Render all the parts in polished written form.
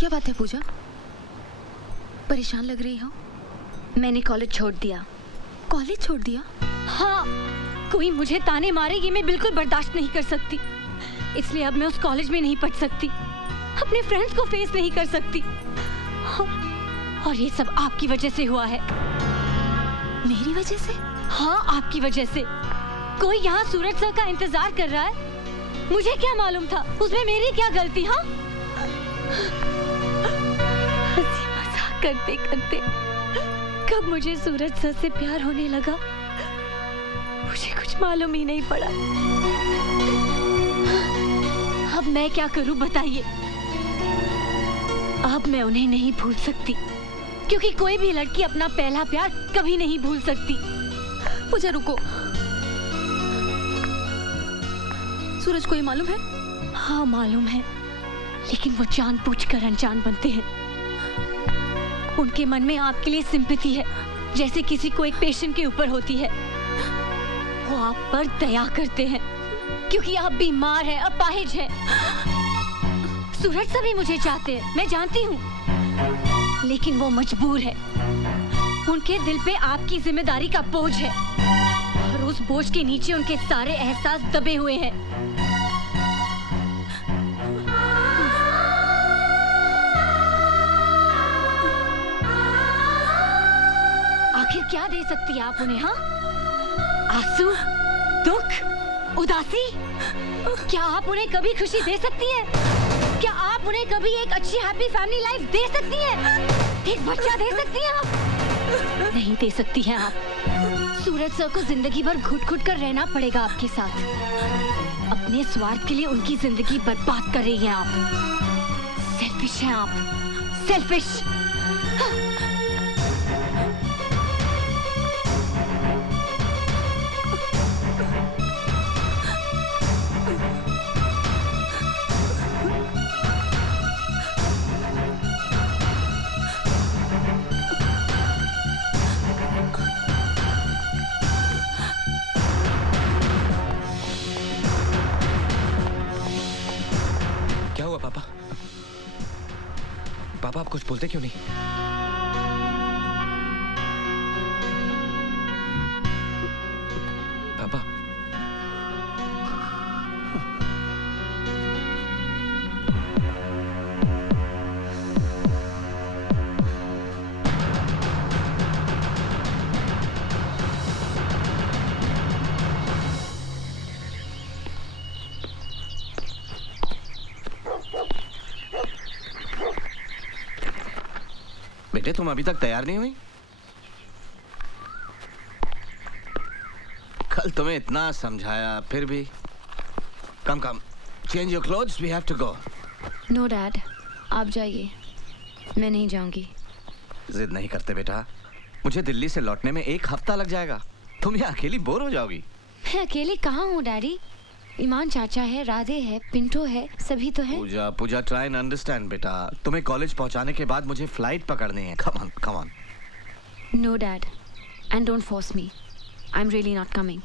क्या बात है पूजा, परेशान लग रही हो? मैंने कॉलेज छोड़ दिया। कॉलेज छोड़ दिया? हाँ, कोई मुझे ताने मारे ये मैं बिल्कुल बर्दाश्त नहीं कर सकती। इसलिए अब मैं उस कॉलेज में नहीं पढ़ सकती, अपने फ्रेंड्स को फेस नहीं कर सकती। और ये सब आपकी वजह से हुआ है। मेरी वजह से? हाँ, आपकी वजह से। कोई यहाँ सूरज सर का इंतजार कर रहा है। मुझे क्या मालूम था, उसमें मेरी क्या गलती? हाँ, हंसी मजाक करते करते कब मुझे सूरज सर से प्यार होने लगा मुझे कुछ मालूम ही नहीं पड़ा। अब मैं क्या करूं बताइए? अब मैं उन्हें नहीं भूल सकती, क्योंकि कोई भी लड़की अपना पहला प्यार कभी नहीं भूल सकती। पूजा रुको, सूरज को ये मालूम है? हाँ मालूम है, लेकिन वो जानबूझकर अनजान बनते हैं। उनके मन में आपके लिए सिंपैथी है, जैसे किसी को एक पेशेंट के ऊपर होती है। वो आप पर दया करते हैं क्योंकि आप बीमार हैं, अपाहिज हैं। सूरज सभी मुझे चाहते हैं, मैं जानती हूँ, लेकिन वो मजबूर है। उनके दिल पे आपकी जिम्मेदारी का बोझ है और उस बोझ के नीचे उनके सारे एहसास दबे हुए हैं। आखिर क्या दे सकती है आप उन्हें? हाँ, आंसू, दुख, उदासी? क्या आप उन्हें कभी खुशी दे सकती हैं? क्या आप उन्हें कभी एक अच्छी हैप्पी फैमिली लाइफ दे सकती हैं? एक बच्चा दे सकती हैं आप? नहीं दे सकती हैं आप। सूरज सर को जिंदगी भर घुट-घुट कर रहना पड़ेगा आपके साथ। अपने स्वार्थ के लिए उनकी जिंदगी बर्बाद कर रही हैं आप। सेल्फिश हैं आप, सेल्फिश। पापा आप कुछ बोलते क्यों नहीं? पापा बेटे तुम अभी तक तैयार नहीं हुई? कल तुम्हें इतना समझाया फिर भी। Come come, change your clothes, we have to go. No dad, आप जाइए, मैं नहीं जाऊंगी। जिद नहीं करते बेटा, मुझे दिल्ली से लौटने में 1 हफ्ता लग जाएगा। तुम यहाँ अकेली बोर हो जाओगी। मैं अकेली कहाँ हूँ डैडी? ईमान चाचा है, राधे है, पिंटो है, सभी तो है। पूजा पूजा ट्राई एंड अंडरस्टैंड बेटा। तुम्हें कॉलेज पहुंचाने के बाद मुझे फ्लाइट पकड़नी है। Come on come on. No dad, and don't force me, I am really not coming.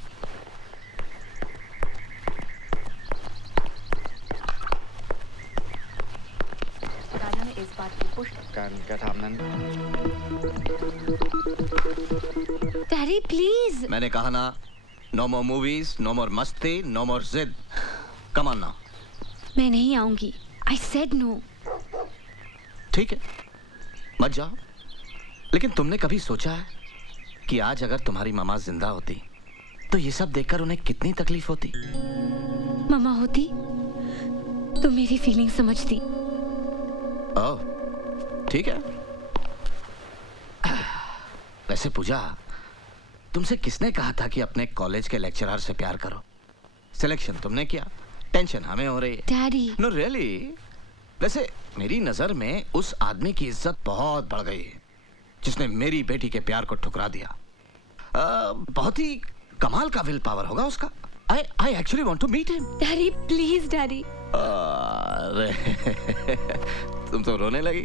Daddy please. मैंने कहा ना, no more movies, no more मस्ती, नो मोर जिद। कम ऑन ना। मैं नहीं आऊंगी, आई सेड नो। ठीक है, मत जाओ। लेकिन तुमने कभी सोचा है कि आज अगर तुम्हारी मामा जिंदा होती तो ये सब देखकर उन्हें कितनी तकलीफ होती? मामा होती तो मेरी फीलिंग समझती। ओह, ठीक है। वैसे पूजा, तुमसे किसने कहा था कि अपने कॉलेज के लेक्चरर से प्यार करो? सिलेक्शन तुमने किया, टेंशन हमें हो रही है। डैडी। No really. वैसे मेरी नजर में उस आदमी की इज्जत बहुत बढ़ गई है जिसने मेरी बेटी के प्यार को ठुकरा दिया। बहुत ही कमाल का विल पावर होगा उसका। I actually want to meet him. Daddy please daddy. अरे तुम तो रोने लगी।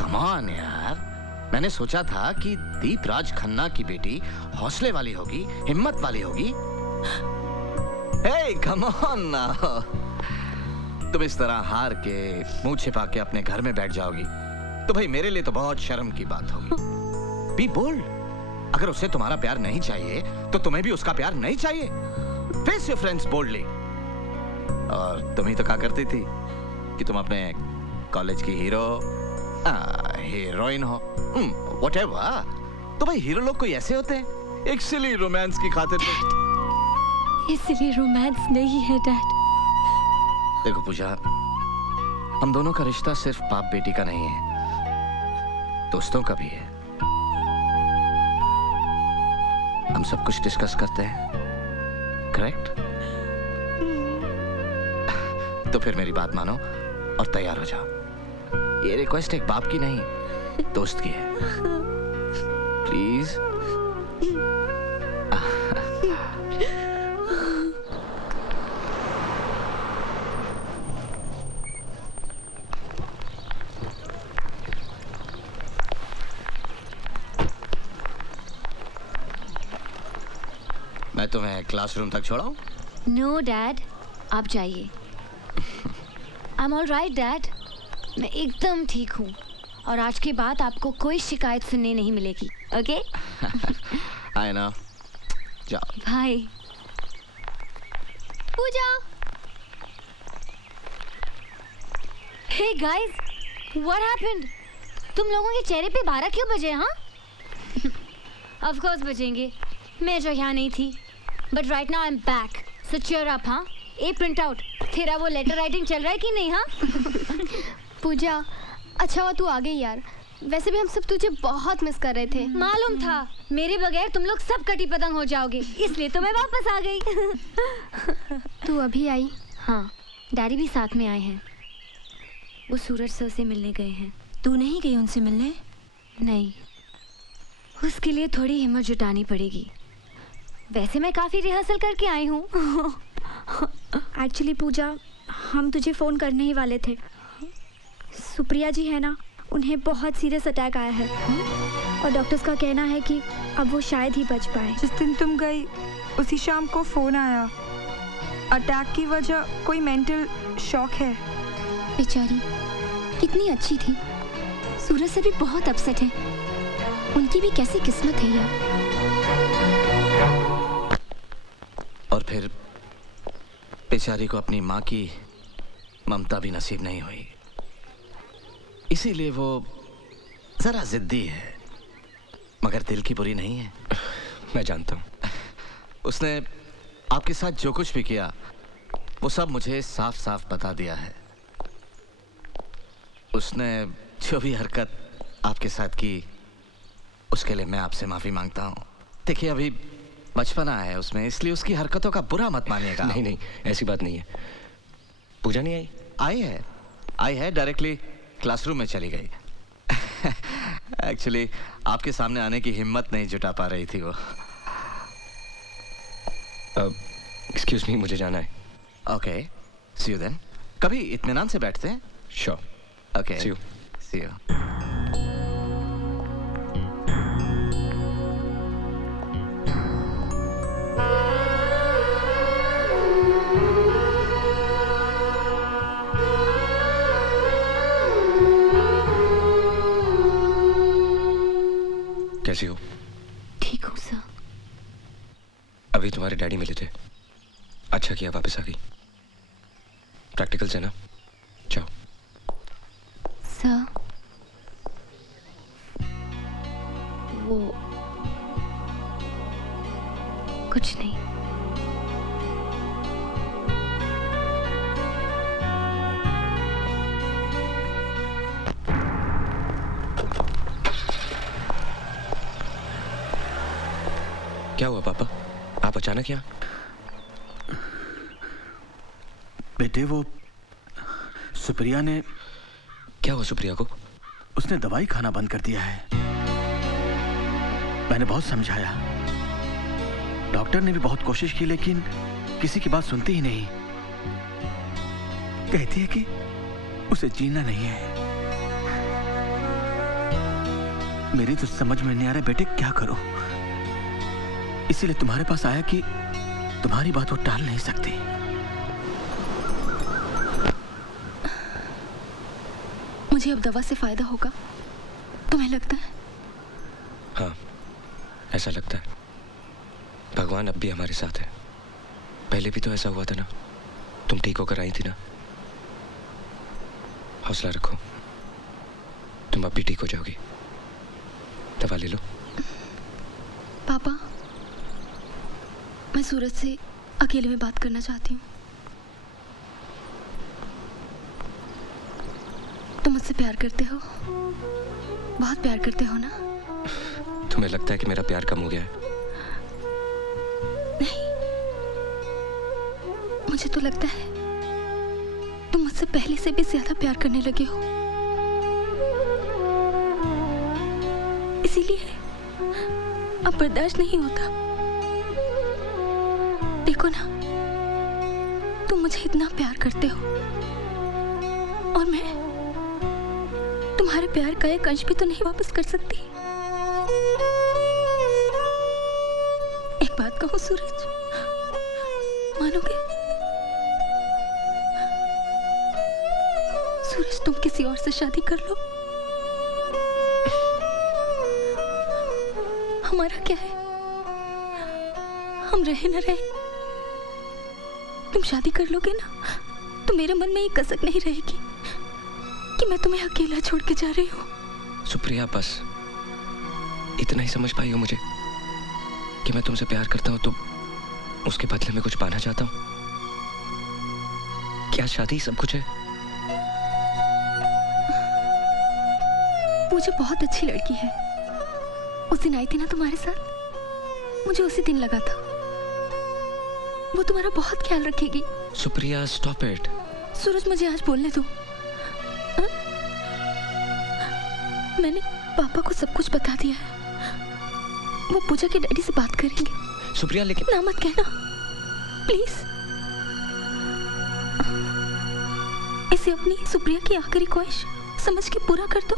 Come on यार, मैंने सोचा था कि दीपराज खन्ना की बेटी हौसले वाली होगी, हिम्मत वाली होगी। Hey, come on now. तुम इस तरह हार के मुंह छिपा के अपने घर में बैठ जाओगी तो भाई मेरे लिए तो बहुत शर्म की बात होगी। Be bold. अगर उसे तुम्हारा प्यार नहीं चाहिए तो तुम्हें भी उसका प्यार नहीं चाहिए। Face your friends boldly. और तुम ही तो कहा करती थी कि तुम अपने कॉलेज की हीरोइन हो। व्हाटएवर। तो भाई हीरो लोग कोई ऐसे होते हैं, एक सिली रोमांस की खातिर। इसलिए रोमांस नहीं है डैड। देखो पूजा, हम दोनों का रिश्ता सिर्फ बाप बेटी का नहीं है, दोस्तों का भी है। हम सब कुछ डिस्कस करते हैं, करेक्ट? तो फिर मेरी बात मानो और तैयार हो जाओ। ये रिक्वेस्ट एक बाप की नहीं, दोस्त की है। प्लीज। मैं तुम्हें क्लासरूम तक छोड़ाऊं? नो डैड, आप जाइए। I am all right dad, मैं एकदम ठीक हूँ और आज के बाद आपको कोई शिकायत सुनने नहीं मिलेगी। ओके? I know. जाओ। Bye. Pooja. Hey guys, what happened? तुम लोगों के चेहरे पे 12 क्यों बजे? हाँ? ऑफ कोर्स बजेंगे, मैं जो यहाँ नहीं थी। But right now I am back, so cheer up. हाँ, ए प्रिंट आउट, तेरा वो लेटर राइटिंग चल रहा है कि नहीं? हाँ पूजा, अच्छा हुआ तू आ गई यार, वैसे भी हम सब तुझे बहुत मिस कर रहे थे। मालूम था मेरे बगैर तुम लोग सब कटी पतंग हो जाओगे, इसलिए तो मैं वापस आ गई। तू अभी आई? हाँ, डैडी भी साथ में आए हैं। वो सूरज सर से मिलने गए हैं। तू नहीं गई उनसे मिलने? नहीं, उसके लिए थोड़ी हिम्मत जुटानी पड़ेगी। वैसे मैं काफ़ी रिहर्सल करके आई हूँ। एक्चुअली पूजा, हम तुझे फ़ोन करने ही वाले थे। सुप्रिया जी है ना, उन्हें बहुत सीरियस अटैक आया है और डॉक्टर्स का कहना है कि अब वो शायद ही बच पाए। जिस दिन तुम गई उसी शाम को फ़ोन आया। अटैक की वजह कोई मेंटल शॉक है। बेचारी कितनी अच्छी थी। सूरज से भी बहुत अपसेट है। उनकी भी कैसी किस्मत है यार। और फिर बेचारी को अपनी माँ की ममता भी नसीब नहीं हुई, इसीलिए वो जरा जिद्दी है, मगर दिल की बुरी नहीं है। मैं जानता हूँ। उसने आपके साथ जो कुछ भी किया वो सब मुझे साफ साफ बता दिया है। उसने जो भी हरकत आपके साथ की उसके लिए मैं आपसे माफी मांगता हूँ। देखिए अभी बचपना है उसमें, इसलिए उसकी हरकतों का बुरा मत मानिएगा। नहीं नहीं, ऐसी बात नहीं है। पूजा नहीं आई? आई है डायरेक्टली क्लासरूम में चली गई। एक्चुअली आपके सामने आने की हिम्मत नहीं जुटा पा रही थी वो। एक्सक्यूज मी, मुझे जाना है। Okay, see you then. कभी इत्मीनान से बैठते हैं। Sure. Okay, See you. See you. कैसी हो? ठीक हूँ सर। अभी तुम्हारे डैडी मिले थे, अच्छा किया वापस आ गई। प्रैक्टिकल्स है ना, जाओ। सर, वो कुछ नहीं। क्या हुआ पापा, आप अचानक यहाँ? बेटे वो सुप्रिया ने... क्या हुआ सुप्रिया को? उसने दवाई खाना बंद कर दिया है। मैंने बहुत समझाया, डॉक्टर ने भी बहुत कोशिश की, लेकिन किसी की बात सुनती ही नहीं। कहती है कि उसे जीना नहीं है। मेरी तो समझ में नहीं आ रहा बेटे, क्या करूं? इसीलिए तुम्हारे पास आया कि तुम्हारी बात वो टाल नहीं सकती। मुझे अब दवा से फायदा होगा, तुम्हें लगता है? हाँ, ऐसा लगता है। भगवान अब भी हमारे साथ है। पहले भी तो ऐसा हुआ था ना, तुम ठीक होकर आई थी ना। हौसला रखो, तुम अब भी ठीक हो जाओगी। दवा ले लो। पापा, मैं सूरज से अकेले में बात करना चाहती हूँ। तुम मुझसे प्यार करते हो? बहुत प्यार करते हो ना? तुम्हें लगता है कि मेरा प्यार कम हो गया है? नहीं, मुझे तो लगता है तुम मुझसे पहले से भी ज्यादा प्यार करने लगे हो। इसीलिए अब बर्दाश्त नहीं होता। देखो ना, तुम मुझे इतना प्यार करते हो और मैं तुम्हारे प्यार का एक अंश भी तो नहीं वापस कर सकती। एक बात कहूं सूरज, मानोगे? सूरज, तुम किसी और से शादी कर लो, हमारा क्या है? हम रहे न रहे, तुम शादी कर लोगे ना, तो मेरे मन में ये कसक नहीं रहेगी कि मैं तुम्हें अकेला छोड़ के जा रही हूँ। सुप्रिया, बस इतना ही समझ पाई हो मुझे कि मैं तुमसे प्यार करता हूँ तो उसके बदले में कुछ पाना चाहता हूँ। क्या शादी सब कुछ है? मुझे बहुत अच्छी लड़की है, उस दिन आई थी ना तुम्हारे साथ, मुझे उसी दिन लगा था वो तुम्हारा बहुत ख्याल रखेगी। Supriya, stop it. सूरज, मुझे आज बोलने दो। मैंने पापा को सब कुछ बता दिया है, वो पूजा के डैडी से बात करेंगे। सुप्रिया, लेकिन ना मत कहना प्लीज। इसे अपनी सुप्रिया की आखिरी ख्वाहिश समझ के पूरा कर दो।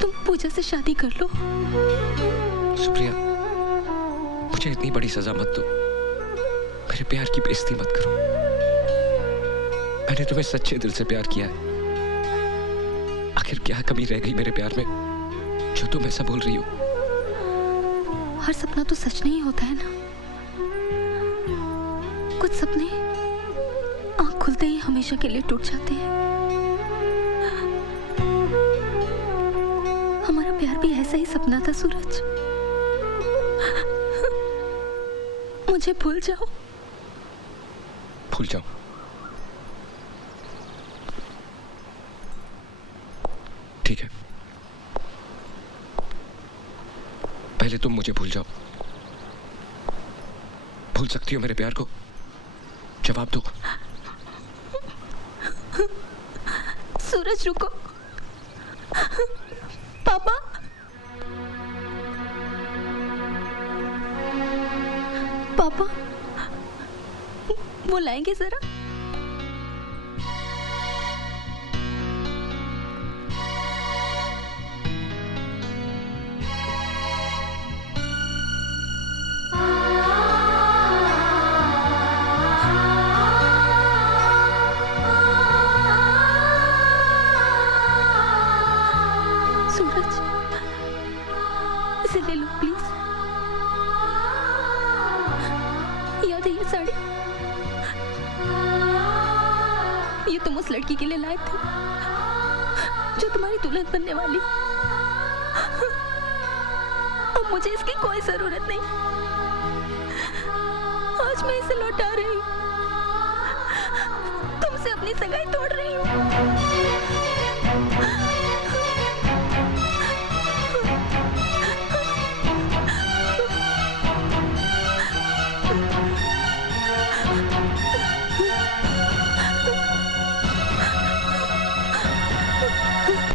तुम पूजा से शादी कर लो। सुप्रिया, मुझे इतनी बड़ी सजा मत दो। मेरे प्यार की बेइज्जती मत करो। मैंने तुम्हें सच्चे दिल से प्यार किया है। आखिर क्या कमी रह गई मेरे प्यार में जो तुम ऐसा बोल रही हो? हर सपना तो सच नहीं होता है ना। कुछ सपने आंख खुलते ही हमेशा के लिए टूट जाते हैं। हमारा प्यार भी ऐसा ही सपना था सूरज। मुझे भूल जाओ। भूल जाओ? ठीक है, पहले तुम मुझे भूल जाओ। भूल सकती हो मेरे प्यार को? जवाब दो। सूरज, रुको। पापा, पापा, वो लाएंगे जरा? सूरज, इसे ले लो प्लीज। याद है ये साड़ी? ये तुम उस लड़की के लिए लाए थे जो तुम्हारी दुल्हन बनने वाली। अब मुझे इसकी कोई जरूरत नहीं। आज मैं इसे लौटा रही हूँ, तुमसे अपनी सगाई तोड़ रही हूँ।